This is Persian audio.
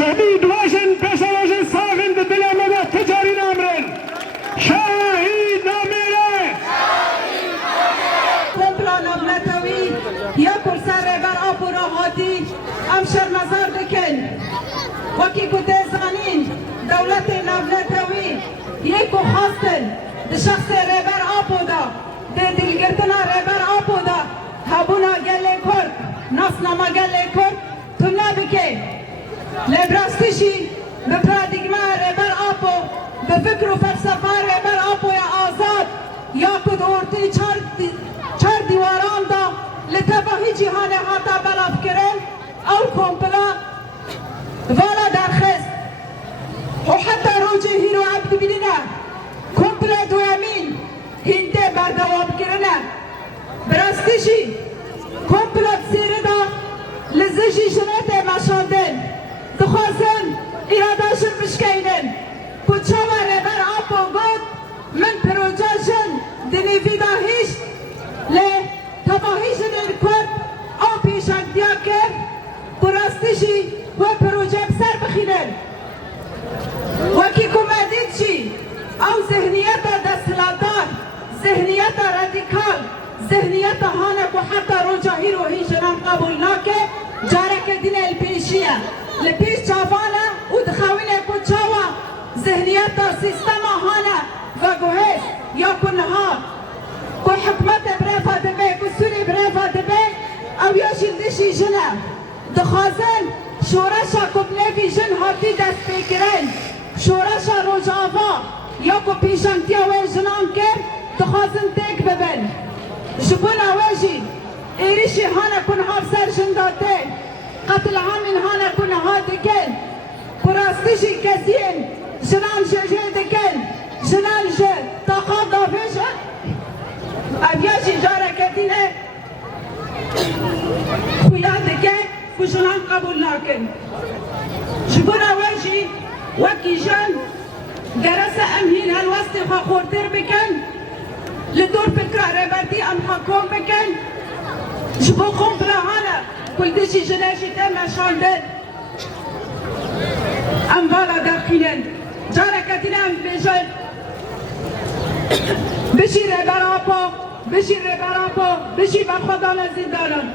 شهید باشن پس باشن ساغن به دل مدد تجاری نامرن شهید نمیره کمپلا نبلتوی یا کرسر بر آب و راحاتی ام شرمزار دکن وکی کده زانین دولت نبلتوی یکو خواستن ده شخص ربر آب دا ده دلگرتنا ربر آب دا هبونا گل کرد ناسنما گل کرد تو نبکه لبراستشی به پرادیگما ربر آپو به فکر و فلسفه ربر آپو یا آزاد یا کد ارتی چار دیواران دا لتباهی جهان هاتا بلاف کرن او کمپلا والا درخست و حتی روجه هیرو عبد بینینا کمپلا دوامین هنده بردواب کرنه براستشی کمپلا بسیره دا لزشی جنت مشاندن دخواستن ایراداشن بشکینن کچاوه ربر آپو گود من پروژهشن دنیوی داهیش لی تباهیشن الکرد او پیشنگ دیا کرد براستشی و پروژه بسر بخینن وکی کمدید چی او ذهنیت دستلاتان ذهنیت رادیکال ذهنیت هانک و حتی روجاهی روحی جنان قبول ناکه جارک دین الپیشیه لپیش چاوانه و دخوینه کچاوه ذهنیت سیستم هانه و گوهست یا کنها که حکمت برفا دبه که سوری برفا دبه او یا جلدشی جنه دخوازن شورشا کبنفی جن هاتی دست بکرن شورشا روجاوا یا که پیشنگتی اوه جنان کرد دخوازن تک ببن جبون اوهجی ایریشی هانه کنها بسر جنداته قتل عامل هانا كنا هادكن براستشي كزين جنان جدكن جنان جد تقاضى فيش ابياشي جارة كدينة خوياتكن وجنان قبول لكن شبنا واجي وكي جن درس امهين هالوسط خورتر بكن لدور فكرة ربردي ام حكوم بكن جبوكم براهانا كل دشي جناشي تم شاندن ام بالا داخلين جارة كتنا ام بيجن بشي ربرابو بشي برخدان زندانم